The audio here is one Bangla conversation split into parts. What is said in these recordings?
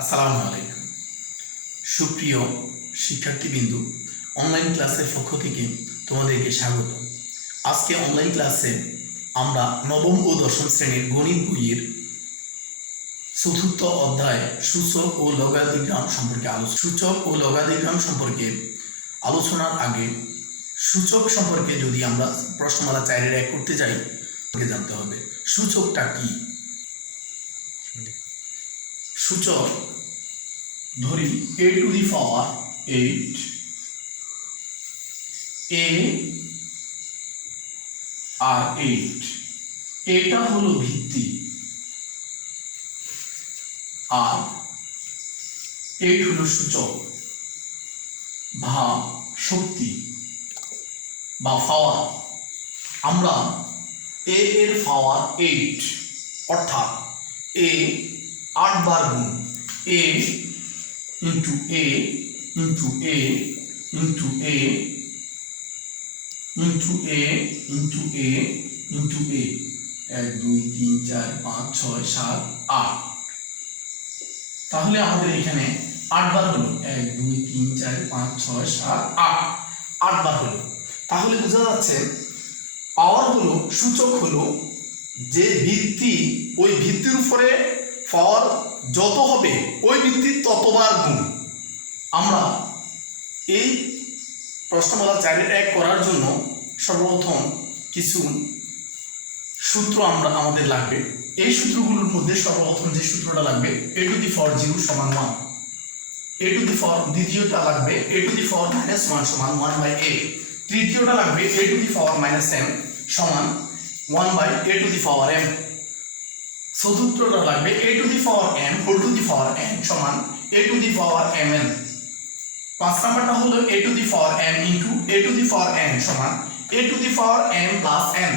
আসসালামু আলাইকুম। সুপ্রিয় শিক্ষার্থীবৃন্দু, অনলাইন ক্লাসের পক্ষ থেকে তোমাদেরকে স্বাগত। আজকে অনলাইন ক্লাসে আমরা নবম ও দশম শ্রেণীর গণিত বইয়ের চতুর্থ অধ্যায় সূচক ও লগারিদম সম্পর্কে আলোচনার আগে সূচক সম্পর্কে যদি আমরা প্রশ্নমালা 4-এর 1 করতে যাই, জানতে হবে সূচকটা কি। সূচক ধরি a to the power 8, a আর 8, এটা হলো ভিত্তি আর 8 হলো সূচক বা শক্তি বা পাওয়ার। আমরা a এর পাওয়ার 8 অর্থাৎ a 8 বার গুণ a into a into a into a into a into a into a 1 2 3 4 5 6 7 8। তাহলে আমাদের এখানে 8 বার হলো 1 2 3 4 5 6 7 8 8 বার হলো। তাহলে বোঝা যাচ্ছে পাওয়ার হলো সূচক হলো যে ভিত্তি, ওই ভিত্তির উপরে পাওয়ার যত হবে ওই ভিত্তির ততবার গুণ। আমরা এই প্রশ্নমালা 4-এর 1 করার জন্য সর্বপ্রথম কিছু সূত্র আমাদের লাগবে। এই সূত্রগুলোর মধ্যে সর্বপ্রথম যে সূত্রটা লাগবে a টু দি পাওয়ার 0 সমান 1, a টু দি পাওয়ার, দ্বিতীয়টা লাগবে a টু দি পাওয়ার -1 সমান 1/a, তৃতীয়টা লাগবে a to the power -m সমান 1/a two the power m, চতুর্থটা লাগবে a to the power m whole to the power n সমান a to the power mn, পাঁচ নাম্বারটা হলো a to the power m into a to the power n সমান a to the power m plus n,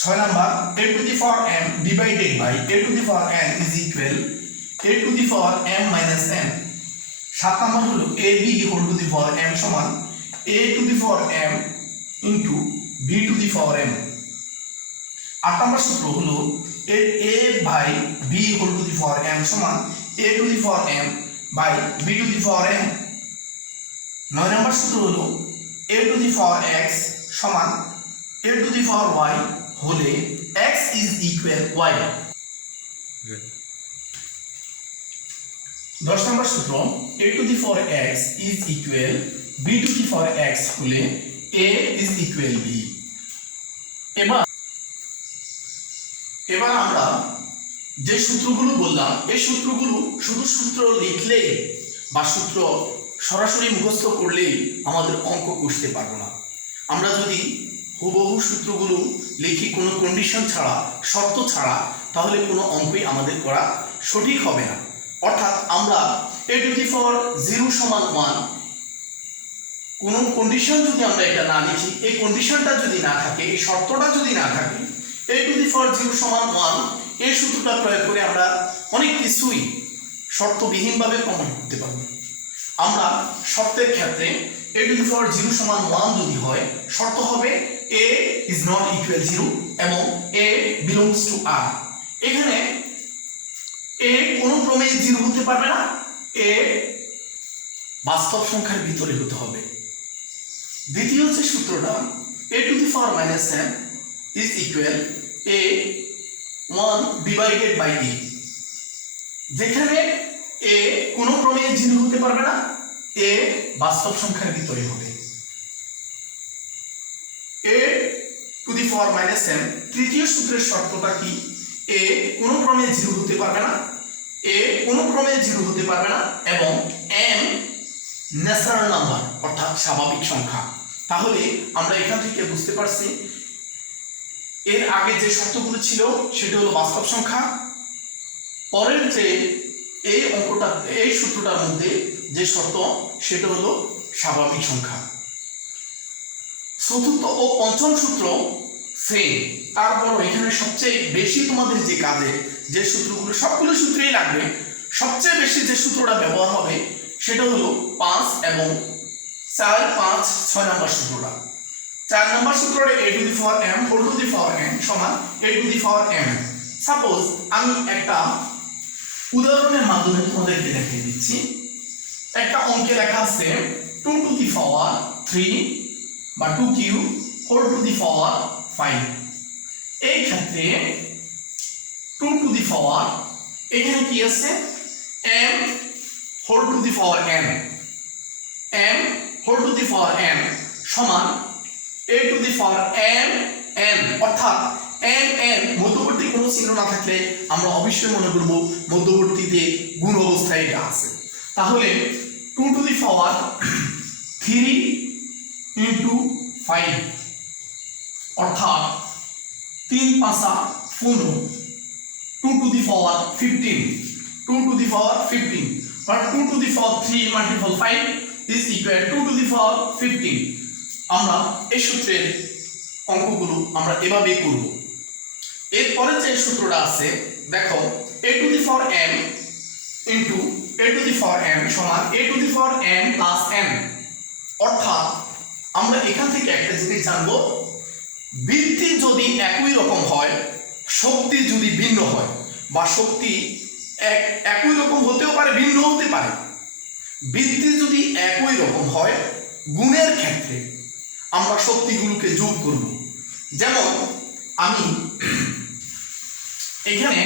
ছয় number a to the power m divided by a to the power n is equal a to the power m minus n, সাত নাম্বার হলো ab whole to the power m সমান a to the power m into b to the power m, আট নম্বর সূত্র হলো a by b whole to the power m সমান a to the power m by b to the power m, নয় নম্বর সূত্র হলো a to the power x সমান a to the power y হলে x is equal y। 10 number সূত্র a to the power x is equal b to the power x হলে a ইজ ইকুয়াল b। এবার আমরা যে সূত্রগুলো বললাম এই সূত্রগুলো শুধু সূত্র লিখলে বা সূত্র সরাসরি মুখস্থ করলেই আমাদের অঙ্ক কষতে পারবো না। আমরা যদি হুবহু সূত্রগুলো লিখি কোনো কন্ডিশন ছাড়া, শর্ত ছাড়া, তাহলে কোনো অঙ্কই আমাদের করা সঠিক হবে না। অর্থাৎ আমরা a টু দি পাওয়ার 0 সমান 1, কোনো কন্ডিশন যদি আমরা এটা না লিখি, এই কন্ডিশনটা যদি না থাকে, এই শর্তটা যদি না থাকে, a টু দি পাওয়ার 0 সমান 1 এই সূত্রটা প্রয়োগ করে আমরা অনেক কিছুই শর্তবিহীনভাবে প্রমাণ করতে পারব। আমরা শর্তের ক্ষেত্রে a টু দি পাওয়ার 0 সমান 1 যদি হয়, শর্ত হবে a is not equal 0 এবং a belongs to r। এখানে a কোনো ক্রমে 0 হতে পারবে না, a বাস্তব সংখ্যার ভিতরে হতে হবে। দ্বিতীয় যে সূত্রটা a to the power -m is equal a 1 divided by a, যেখানে a কোনো ক্রমে 0 হতে পারবে না, a বাস্তব সংখ্যার ভিতরে হবে। a to the power -m তৃতীয় সূত্রের শর্তটা কি, a কোনো ক্রমে 0 হতে পারবে না, a কোনো ক্রমে 0 হতে পারবে না এবং m ন্যাচারাল নাম্বার অর্থাৎ স্বাভাবিক সংখ্যা। তাহলে আমরা এখান থেকে বুঝতে পারছি এর আগে যে শর্তগুলো ছিল সেটা হলো বাস্তব সংখ্যা, পরের যে এই অঙ্কটা, এই সূত্রটার মধ্যে যে শর্ত সেটা হলো স্বাভাবিক সংখ্যা। চতুর্থ ও পঞ্চম সূত্র সেম, তারপর এখানে সবচেয়ে বেশি তোমাদের যে কাজে যে সূত্রগুলো, সবগুলো সূত্রেই লাগবে, সবচেয়ে বেশি যে সূত্রটা ব্যবহার হবে সেটা হলো 5 এবং 4 5 6 নম্বর সূত্রটা। 4 নম্বর সূত্রটা a to the power m whole to the power n সমান a to the power m। Suppose আমি একটা উদাহরণের মাধ্যমে তোমাদেরকে দেখিয়ে দিচ্ছি। একটা অঙ্কে লেখা আছে 2 টু দি পাওয়ার 3 বা 2 cube whole to the power 5। এই ক্ষেত্রে 2 টু দি পাওয়ার এখানে কি আছে m whole to the power n, m whole to the power n সমান a to the power m n, অর্থাৎ m n মধ্যবর্তী কোনো চিহ্ন না থাকলে আমরা অবশ্যই মনে করব মধ্যবর্তীতে গুণ অবস্থায় এটা আছে। তাহলে 2 টু দি পাওয়ার 3 ইনটু 5 অর্থাৎ 3 5 15, 2 to the power 15, 2 to the power 15 or 2 to the power 3 multiple 5 is equal to 2 to the power 15। আমরা এই সূত্রের অঙ্কগুলো আমরা এভাবে করব। এরপরে যে সূত্রটা আছে দেখো a to the power m into a to the power m সমান a to the power m plus n, অর্থাৎ আমরা এখান থেকে একটা জিনিস জানবো, বৃত্তি যদি একই রকম হয়, শক্তি যদি ভিন্ন হয়, বা শক্তি একই রকম হতেও পারে ভিন্ন হতে পারে, বৃত্তি যদি একই রকম হয় গুণের ক্ষেত্রে আমরা শক্তিগুলোকে যোগ করব। যেমন আমি এখানে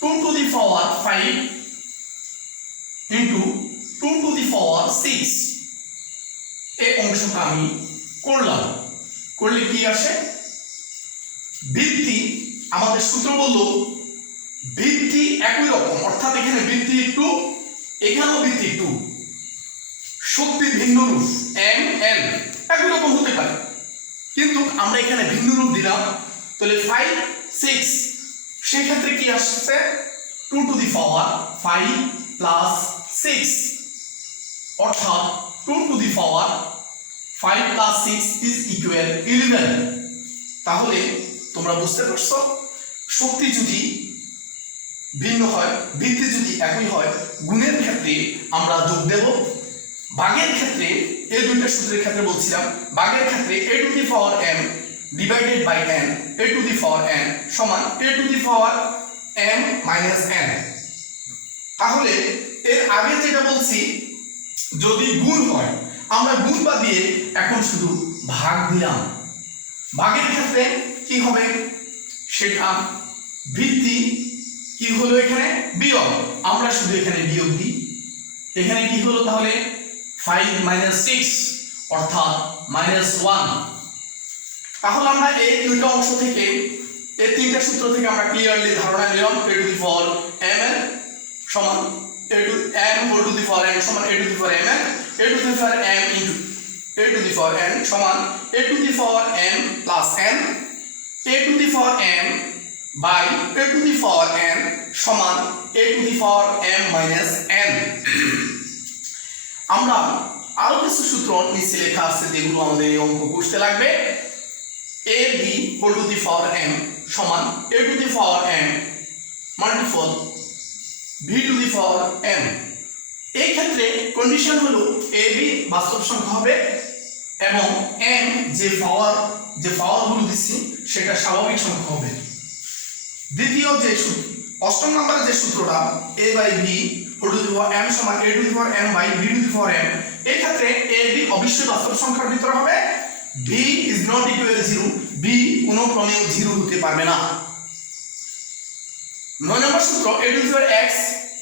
two to the power 5 into 2 to the power 6 এই অংশটা আমি করলাম। করলে কি আসে, বৃত্তি আমাদের সূত্র বলল বৃত্তি একই রকম, অর্থাৎ এখানে বৃত্তি 2 এখানেও বৃত্তি 2, শক্তি ভিন্ন রূপ m n একই রকম হতে পারে, কিন্তু আমরা এখানে ভিন্ন রূপ দিলাম। তাহলে 5 6 সেই ক্ষেত্রে কি আসছে 2 টু দি পাওয়ার 5 প্লাস 6 অর্থাৎ 2 to the power 5 plus 6 is equal 11। তাহলে তোমরা বুঝতে পারছো শক্তি যদি ভিন্ন হয়, বৃত্তি যদি একই হয়, গুণের ক্ষেত্রে আমরা যোগ দেব। ভাগের ক্ষেত্রে এই দুইটা সূত্রের ক্ষেত্রে বলছিলাম, ভাগের ক্ষেত্রে a to the power m divided by n, a to the power n সমান a to the power m minus n। তাহলে এর আগে যেটা বলছি যদি গুণ হয় আমরা গুণ বাদ দিয়ে এখন শুধু ভাগ দিলাম। ভাগের ক্ষেত্রে কি হবে সেটা বৃত্তি কি হলো এখানে বিয়োগ, আমরা শুধু এখানে বিয়োগ দিই। এখানে কি হলো তাহলে 5 মাইনাস 6 অর্থাৎ মাইনাস 1। তাহলে আমরা এই দুইটা অংশ থেকে এই তিনটা সূত্র থেকে আমরা ক্লিয়ারলি ধারণা নিলাম a to the power m n সমান a to m whole to the power n সমান a to the power m n, a to the power m into a to the power n সমান a to the power m plus n, a to the power m by a to the power n সমান a to the power m minus n। আমরা আরো কিছু সূত্র নিচে লেখা আছে যেগুলো আমাদের এই অঙ্ক বুঝতে লাগবে। a b whole to the power m সমান a to the power m multiple b to the power m। এই ক্ষেত্রে কন্ডিশন হলো a b বাস্তব সংখ্যা হবে এবং m যে পাওয়ারগুলো দিচ্ছি সেটা স্বাভাবিক সংখ্যা হবে। দ্বিতীয় যে অষ্টম নম্বরের যে সূত্রটা a by b whole to the power m সমান a to the power m by b to the power m, এই ক্ষেত্রে a b অবশ্যই বাস্তব সংখ্যার ভিতরে হবে, b is not equal 0, b কোনো ক্রমেও 0 হতে পারবে না। 9 নম্বর সূত্র a to the power x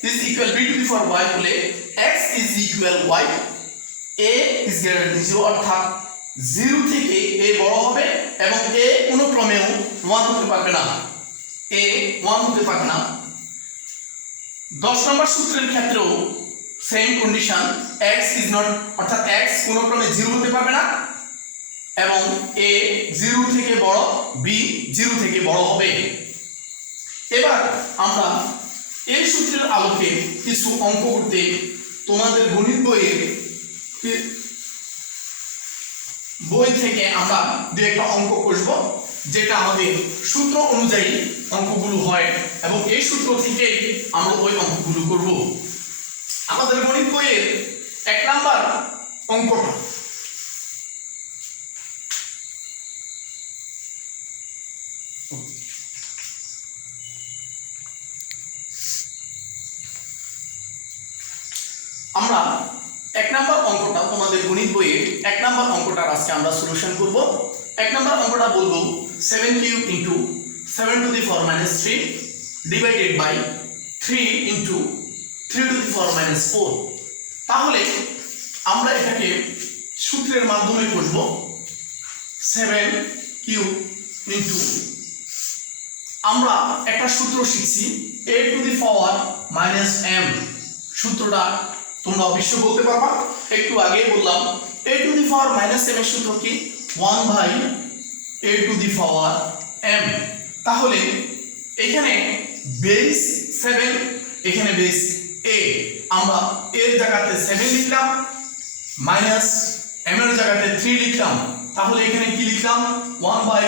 is equal b to the power y হলে x is equal y, a is greater than 0 অর্থাৎ 0 থেকে a বড় হবে এবং a কোনো ক্রমেও 1 হতে পারবে না, a 1 হতে পারবে না। 10 নম্বর সূত্রের ক্ষেত্রেও same condition, x is not অর্থাৎ x কোনো ক্রমে 0 হতে পারবে না এবং a 0 থেকে বড়, b 0 থেকে বড় হবে। এবার আমরা এই সূত্রের আলোকে কিছু অঙ্ক করতে তোমাদের গণিত বই থেকে আমরা দুই একটা অঙ্ক করব যেটা আমাদের সূত্র অনুযায়ী অঙ্কগুলো হয় এবং এই সূত্র থেকে আমরা ওই অঙ্কগুলো করব। আমাদের গণিত বইয়ের 1 নাম্বার অঙ্কটা বইয়ে 1 নম্বর অঙ্কটার আজকে আমরা সলিউশন করব। 1 নম্বর অঙ্কটা বলবো 7 cube into 7 to the power -3 divided by 3 into 3 to the power -4। তাহলে আমরা এটাকে সূত্রের মাধ্যমে করব। 7 কিউব ইনটু, আমরা একটা সূত্র শিখছি a to the power -m। সূত্রটা তোমরা অবশ্যই বলতে পারবা, একটু আগেই বললাম। a to the power -m এর সূত্র কি? 1 by a to the power m। তাহলে এখানে বেস 7, এখানে বেস a, আমরা এর জায়গাতে 7 লিখলাম, মাইনাস m এর জায়গাতে 3 লিখলাম। তাহলে এখানে কি লিখলাম? 1 by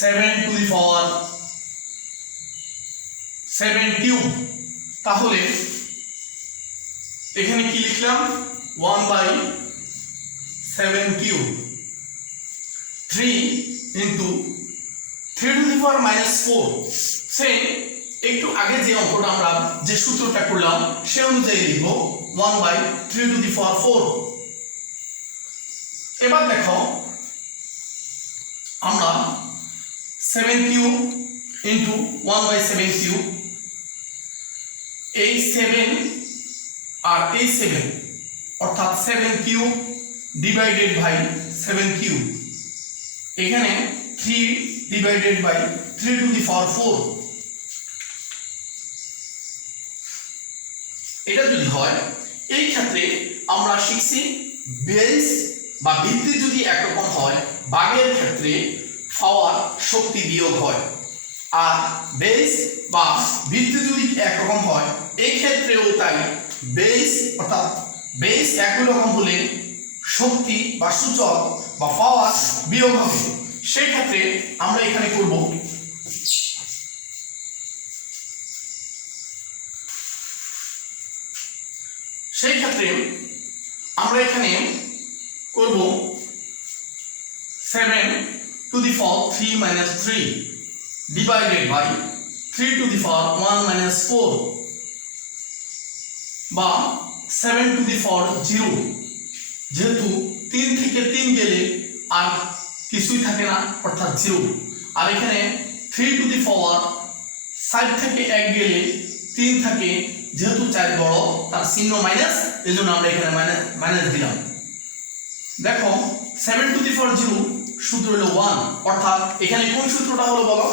7 to the power 7 cube. তাহলে এখানে কি লিখলাম? 1 by 7 cube. 3 into 3 to the power -4। Same একটু আগে যে অঙ্কটা আমরা যে সূত্রটা করলাম সে অনুযায়ী লিখব 1 বাই 3 টু দি পাওয়ার 4। এবার দেখো আমরা 7 কিউব ইনটু 1 বাই 7 কিউব, এই 7 আর এই 7 অর্থাৎ 7 কিউব ডিভাইডেড বাই 7 কিউব, এখানে 3 divided by 3 to the power 4। এটা যদি হয়, এই ক্ষেত্রে আমরা শিখছি বেস বা ভিত্তি যদি একরকম হয়, ভাগের ক্ষেত্রে পাওয়ার শক্তি বিয়োগ হয়। আর বেস বা ভিত্তি যদি একরকম হয়, এই ক্ষেত্রেও তাই। বেস অর্থাৎ বেস একই রকম হলে শক্তি বা সূচক বা পাওয়ার বিয়োগ হবে। সেই ক্ষেত্রে আমরা এখানে করব করব 7 to the power 3 - 3 divided by 3 to the power 1 - 4 বা 7 টু দি পাওয়ার 0। যেহেতু 3 থেকে 3 গেলে আর কিছুই থাকে না, অর্থাৎ 0। আর এখানে 3 টু দি পাওয়ার 5 থেকে 1 গেলে 3 থাকে, যেহেতু 4 বড় তার চিহ্ন মাইনাস, এজন্য আমরা এখানে মাইনাস দিলাম। দেখো 7 টু দি পাওয়ার 0 সূত্র হলো 1, অর্থাৎ এখানে কোন সূত্রটা হলো বলো?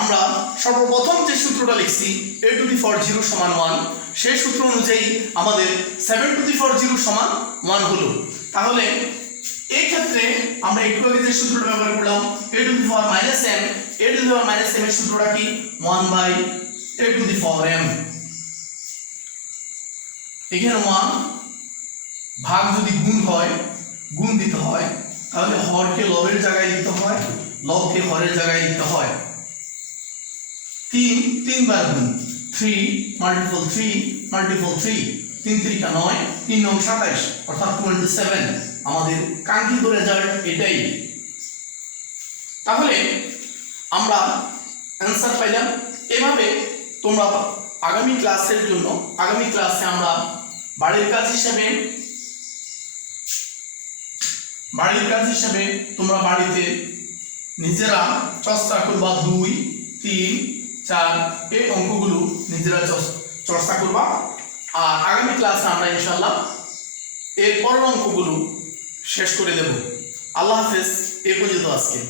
আমরা সর্বপ্রথম যে সূত্রটা লিখছি a টু দি পাওয়ার 0 সমান 1, সেই সূত্র অনুযায়ী আমাদের 7 টু দি পাওয়ার 0 সমান 1 হলো। তাহলে এই ক্ষেত্রে আমরা একটু আগে যে সূত্রটা ব্যবহার করলাম a to the power -m, a to the power -m এর সূত্রটা কি? 1 by a to the power m। এখানে 1 ভাগ যদি গুণ হয়, গুণ দিতে হয়, তাহলে হরকে লবের জায়গায় দিতে হয়, লবকে হরের জায়গায় দিতে হয়। 3 বার গুণ, 3 মাল্টিপল 3 মাল্টিপল 3, 3 3 কা 9, 3 9 27, অর্থাৎ 27। আমাদের কাঙ্ক্ষিত রেজাল্ট এটাই। তাহলে আমরা অ্যান্সার পাইলাম। এভাবে তোমরা আগামী ক্লাসের জন্য, আগামী ক্লাসে আমরা বাড়ির কাজ হিসেবে তোমরা বাড়িতে নিজেরা চর্চা করবা। 2 3 4 এই অঙ্কগুলো নিজেরা চর্চা করবা। আর আগামী ক্লাসে আমরা ইনশাআল্লাহ এর পরের অঙ্কগুলো শেষ করে দেব। আল্লাহ হাফেজ। এ পর্যন্ত আজকে।